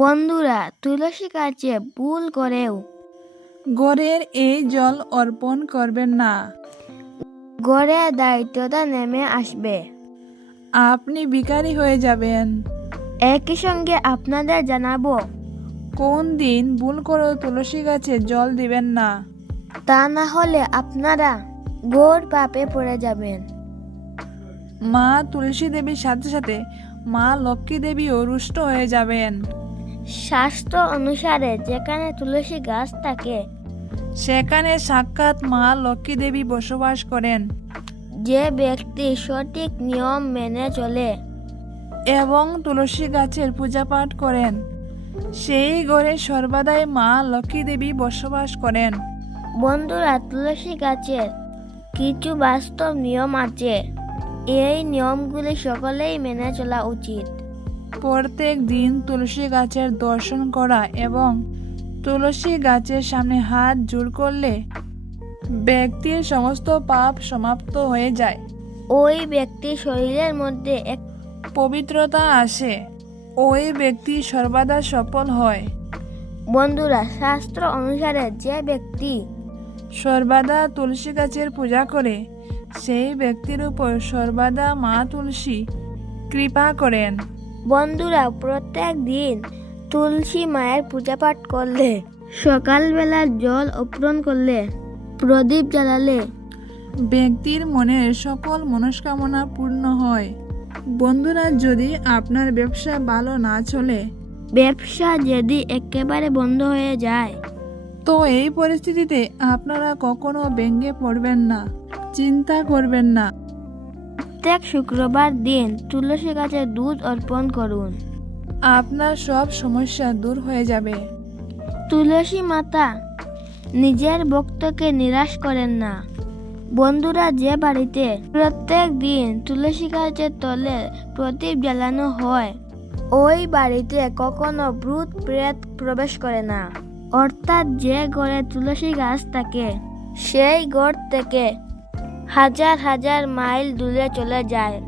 বন্ধুরা তুলসী গাছে ভুল করেও গড়ের এই জল অর্পণ করবেন না। গড়ে দায়িত্বটা নেমে আসবে। আপনি ভিখারি হয়ে যাবেন। একই সঙ্গে আপনাদের জানাব কোন দিন ভুল করেও তুলসী গাছে জল দিবেন না। তা না হলে আপনারা গোড় পাপে পড়ে যাবেন। মা তুলসী দেবীর সাথে সাথে মা লক্ষ্মী দেবীও রুষ্ট হয়ে যাবেন। শাস্ত্র অনুসারে যেখানে তুলসী গাছ থাকে সেখানে সাক্ষাৎ মা লক্ষ্মী দেবী বসবাস করেন। যে ব্যক্তি সঠিক নিয়ম মেনে চলে এবং তুলসী গাছের পূজা পাঠ করেন সেই ঘরে সর্বদাই মা লক্ষ্মী দেবী বসবাস করেন। বন্ধুরা তুলসী গাছের কিছু বাস্তব নিয়ম আছে। এই নিয়মগুলি সকলেই মেনে চলা উচিত। প্রত্যেক দিন তুলসী গাছের দর্শন করা এবং তুলসী গাছের সামনে হাত জোর করলে ব্যক্তির সমস্ত পাপ সমাপ্ত হয়ে যায়। ওই ব্যক্তির শরীরের মধ্যে এক পবিত্রতা আসে। ওই ব্যক্তি সর্বদা সফল হয়। বন্ধুরা শাস্ত্র অনুসারে যে ব্যক্তি সর্বদা তুলসী গাছের পূজা করে সেই ব্যক্তির উপর সর্বদা মা তুলসী কৃপা করেন। বন্ধুরা প্রত্যেক দিন তুলসী মায়ের পূজা পাঠ করলে সকালবেলা জল অর্পণ করলে প্রদীপ জ্বালালে ব্যক্তির মনের সকল মনস্কামনা পূর্ণ হয়। বন্ধুরা যদি আপনার ব্যবসা ভালো না চলে ব্যবসা যদি একেবারে বন্ধ হয়ে যায় তো এই পরিস্থিতিতে আপনারা কখনো ব্যঙ্গে পড়বেন না চিন্তা করবেন না। প্রত্যেক শুক্রবার দিন তুলসী গাছে দুধ অর্পণ করুন। আপনার সব সমস্যা দূর হয়ে যাবে। তুলসী মাতা নিজের ভক্তকে নিরাশ করেন না। বন্ধুরা যে বাড়িতে প্রত্যেক দিন তুলসী গাছের তলে প্রদীপ জ্বালানো হয় ওই বাড়িতে কখনো ভূত প্রেত প্রবেশ করে না। অর্থাৎ যে ঘরে তুলসী গাছ থাকে সেই ঘর থেকে হাজার হাজার মাইল দূরে চলে যায়।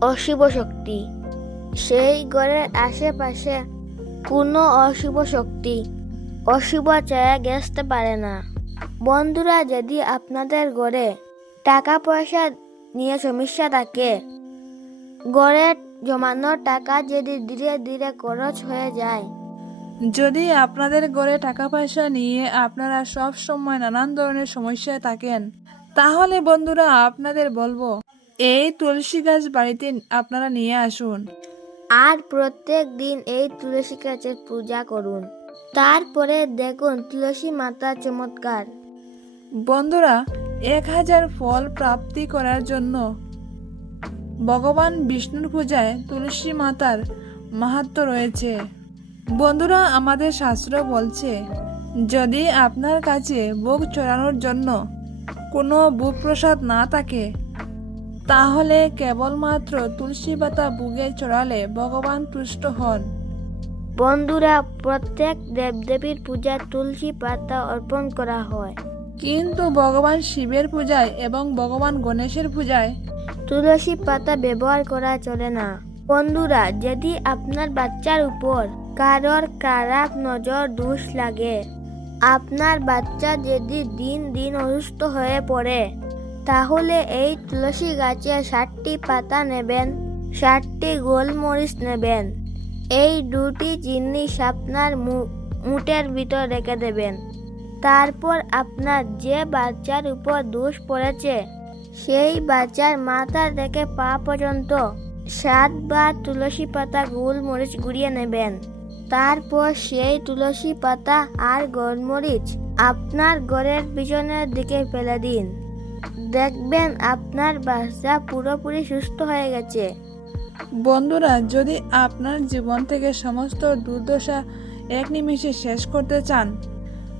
অশুভ শক্তি। সেই ঘরের আশেপাশে কোনো অশুভ শক্তি অশুভ ছায়া গেছতে পারে না। বন্ধুরা যদি আপনাদের ঘরে টাকা পয়সা নিয়ে সমস্যা থাকে ঘরে জমানো টাকা যদি ধীরে ধীরে খরচ হয়ে যায় যদি আপনাদের ঘরে টাকা পয়সা নিয়ে আপনারা সব সময় নানান ধরনের সমস্যায় থাকেন তাহলে বন্ধুরা আপনাদের বলব এই তুলসী গাছ বাড়িতে আপনারা নিয়ে আসুন। আর প্রত্যেক দিন এই তুলসী গাছের পূজা করুন। তারপরে দেখুন তুলসী মাতা চমৎকার। বন্ধুরা এক হাজার ফল প্রাপ্তি করার জন্য ভগবান বিষ্ণুর পূজায় তুলসী মাতার মাহাত্ম রয়েছে। বন্ধুরা আমাদের শাস্ত্র বলছে যদি আপনার কাছে ভোগ চড়ানোর জন্য কোনো ভোগ প্রসাদ না থাকে। তাহলে কেবলমাত্র তুলসী পাতা বুগে চড়ালে ভগবান তুষ্ট হন। বন্ধুরা প্রত্যেক দেবদেবীর পূজা তুলসী পাতা অর্পণ করা হয়। কিন্তু ভগবান শিবের পূজায় এবং ভগবান গণেশের পূজায় তুলসী পাতা ব্যবহার করা চলে না। বন্ধুরা যদি আপনার বাচ্চার উপর কারোর খারাপ নজর দোষ লাগে আপনার বাচ্চা যদি দিন দিন অসুস্থ হয়ে পড়ে, তাহলে এই তুলসী গাছের ষাটটি পাতা নেবেন, ষাটটি গোলমরিচ নেবেন। এই দুটি জিনিস আপনার মুটের ভিতর রেখে দেবেন। তারপর আপনার যে বাচ্চার উপর দোষ পড়েছে, সেই বাচ্চার মাথা থেকে পা পর্যন্ত সাতবার তুলসী পাতা গোলমরিচ গুঁড়িয়ে নেবেন। তারপর সেই তুলসী পাতা আর গোলমরিচ আপনার ঘরের পিছনের দিকে ফেলে দিন। দেখবেন আপনার বাচ্চা পুরোপুরি সুস্থ হয়ে গেছে। বন্ধুরা যদি আপনার জীবন থেকে সমস্ত দুর্দশা এক নিমিষে শেষ করতে চান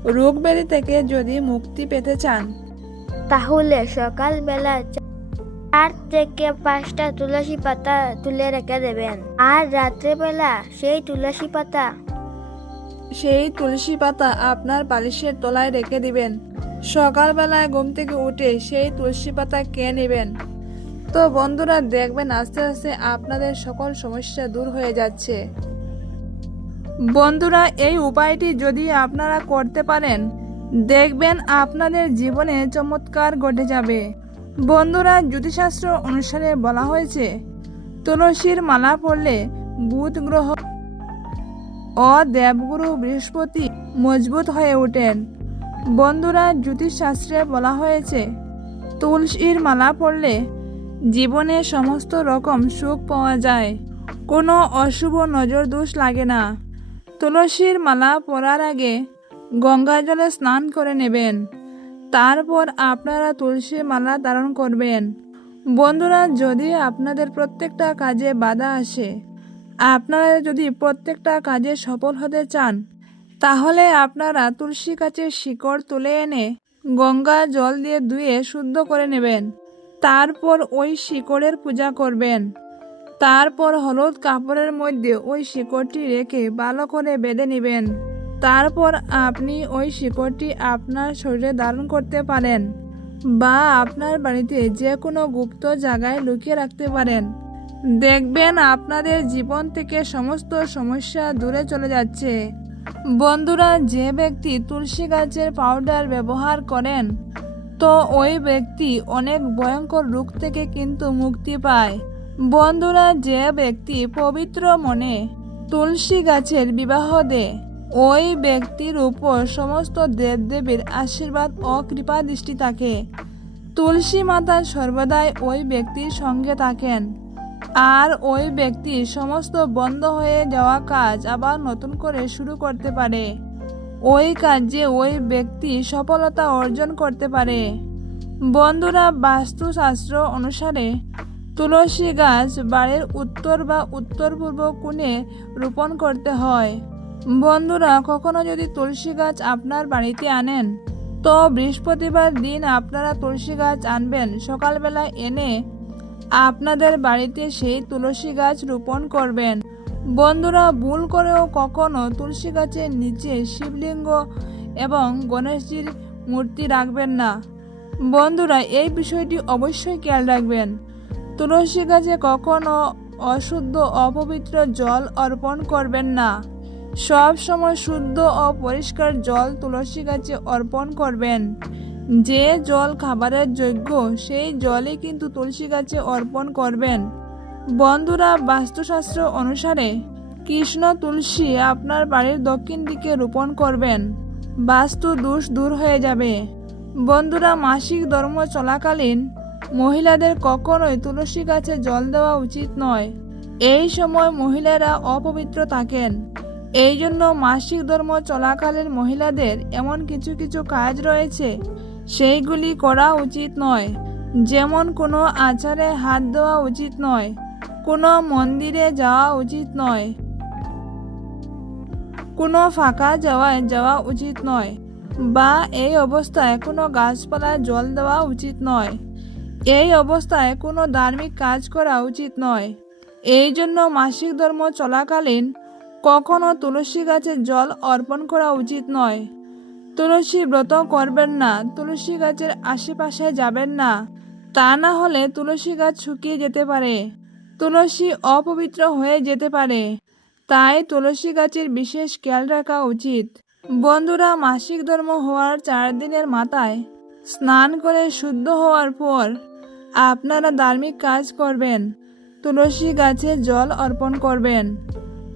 রোগ ব্যাধি থেকে যদি মুক্তি পেতে চান তাহলে সকালবেলা চার থেকে পাঁচটা তুলসী পাতা তুলে রেখে দেবেন। আর রাত্রেবেলা সেই তুলসী পাতা সেই তুলসী পাতা আপনার বালিশের তলায় রেখে দিবেন। সকালবেলায় ঘুম থেকে উঠে সেই তুলসী পাতা কে নেবেন। তো বন্ধুরা, দেখবেন আস্তে আস্তে আপনাদের সকল সমস্যা দূর হয়ে যাচ্ছে। বন্ধুরা, এই উপায়টি যদি আপনারা করতে পারেন, দেখবেন আপনাদের জীবনে চমৎকার ঘটে যাবে। বন্ধুরা, জ্যোতিষশাস্ত্র অনুসারে বলা হয়েছে, তুলসীর মালা পড়লে বুধ গ্রহ ও দেবগুরু বৃহস্পতি মজবুত হয়ে ওঠেন। বন্ধুরা, জ্যোতিষশাস্ত্রে বলা হয়েছে, তুলসীর মালা পড়লে জীবনে সমস্ত রকম সুখ পাওয়া যায়, কোনো অশুভ নজর দোষ লাগে না। তুলসীর মালা পরার আগে গঙ্গা জলে স্নান করে নেবেন। তারপর আপনারা তুলসী মালা ধারণ করবেন। বন্ধুরা, যদি আপনাদের প্রত্যেকটা কাজে বাধা আসে, আপনারা যদি প্রত্যেকটা কাজে সফল হতে চান, তাহলে আপনারা তুলসী গাছের শিকড় তুলে এনে গঙ্গা জল দিয়ে ধুয়ে শুদ্ধ করে নেবেন। তারপর ওই শিকড়ের পূজা করবেন। তারপর হলুদ কাপড়ের মধ্যে ওই শিকড়টি রেখে ভালো করে বেঁধে নেবেন। তারপর আপনি ওই শিকড়টি আপনার শরীরে ধারণ করতে পারেন বা আপনার বাড়িতে যে কোনো গুপ্ত জায়গায় লুকিয়ে রাখতে পারেন। দেখবেন আপনাদের জীবন থেকে সমস্ত সমস্যা দূরে চলে যাচ্ছে। বন্ধুরা, যে ব্যক্তি তুলসী গাছের পাউডার ব্যবহার করেন, তো ওই ব্যক্তি অনেক ভয়ঙ্কর রোগ থেকে কিন্তু মুক্তি পায়। বন্ধুরা, যে ব্যক্তি পবিত্র মনে তুলসী গাছের বিবাহ দেয় ওই ব্যক্তির উপর সমস্ত দেবদেবীর আশীর্বাদ ও কৃপা দৃষ্টি থাকে। তুলসী মাতা সর্বদাই ওই ব্যক্তির সঙ্গে থাকেন। আর ওই ব্যক্তি সমস্ত বন্ধ হয়ে যাওয়া কাজ আবার নতুন করে শুরু করতে পারে। ওই কাজে ওই ব্যক্তি সফলতা অর্জন করতে পারে। বন্ধুরা, বাস্তুশাস্ত্র অনুসারে তুলসী গাছ বাড়ির উত্তর বা উত্তর পূর্ব কোণে রোপণ করতে হয়। বন্ধুরা, কখনো যদি তুলসী গাছ আপনার বাড়িতে আনেন, তো বৃহস্পতিবার দিন আপনারা তুলসী গাছ আনবেন। সকালবেলা এনে আপনাদের বাড়িতে সেই তুলসী গাছ রোপণ করবেন। বন্ধুরা, ভুল করেও কখনো তুলসী গাছের নিচে শিবলিঙ্গ এবং গণেশজির মূর্তি রাখবেন না। বন্ধুরা, এই বিষয়টি অবশ্যই খেয়াল রাখবেন। তুলসী গাছে কখনো অশুদ্ধ, অপবিত্র জল অর্পণ করবেন না। সব সময় শুদ্ধ ও পরিষ্কার জল তুলসী গাছে অর্পণ করবেন। যে জল খাবারের যোগ্য, সেই জলই কিন্তু তুলসী গাছে অর্পণ করবেন। বন্ধুরা, বাস্তুশাস্ত্র অনুসারে কৃষ্ণ তুলসী আপনার বাড়ির দক্ষিণ দিকে রোপণ করবেন। বাস্তু দোষ দূর হয়ে যাবে। বন্ধুরা, মাসিক ধর্ম চলাকালীন মহিলাদের কখনোই তুলসী গাছে জল দেওয়া উচিত নয়। এই সময় মহিলারা অপবিত্র থাকেন। এই জন্য মাসিক ধর্ম চলাকালীন মহিলাদের এমন কিছু কিছু কাজ রয়েছে, সেইগুলি করা উচিত নয়। যেমন কোনো আচারে হাত দেওয়া উচিত নয়, কোনো মন্দিরে যাওয়া উচিত নয়, কোনো ফাঁকা যাওয়ায় যাওয়া উচিত নয়, বা এই অবস্থায় কোনো গাছপালায় জল দেওয়া উচিত নয়। এই অবস্থায় কোনো ধার্মিক কাজ করা উচিত নয়। এই জন্য মাসিক ধর্ম চলাকালীন কখনো তুলসী গাছে জল অর্পণ করা উচিত নয়। তুলসী ব্রত করবেন না, তুলসী গাছের আশেপাশে যাবেন না। তা না হলে তুলসী গাছ শুকিয়ে যেতে পারে, তুলসী অপবিত্র হয়ে যেতে পারে। তাই তুলসী গাছের বিশেষ খেয়াল রাখা উচিত। বন্ধুরা, মাসিক ধর্ম হওয়ার চার দিনের মাথায় স্নান করে শুদ্ধ হওয়ার পর আপনারা ধার্মিক কাজ করবেন, তুলসী গাছে জল অর্পণ করবেন।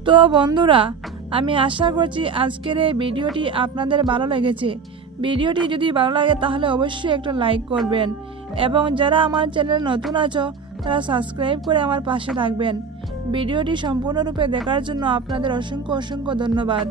তো বন্ধুরা, আমি আশা করছি আজকের এই ভিডিওটি আপনাদের ভালো লেগেছে। ভিডিওটি যদি ভালো লাগে তাহলে অবশ্যই একটা লাইক করবেন এবং যারা আমার চ্যানেলে নতুন আছো, তারা সাবস্ক্রাইব করে আমার পাশে থাকবেন। ভিডিওটি সম্পূর্ণরূপে দেখার জন্য আপনাদের অসংখ্য অসংখ্য ধন্যবাদ।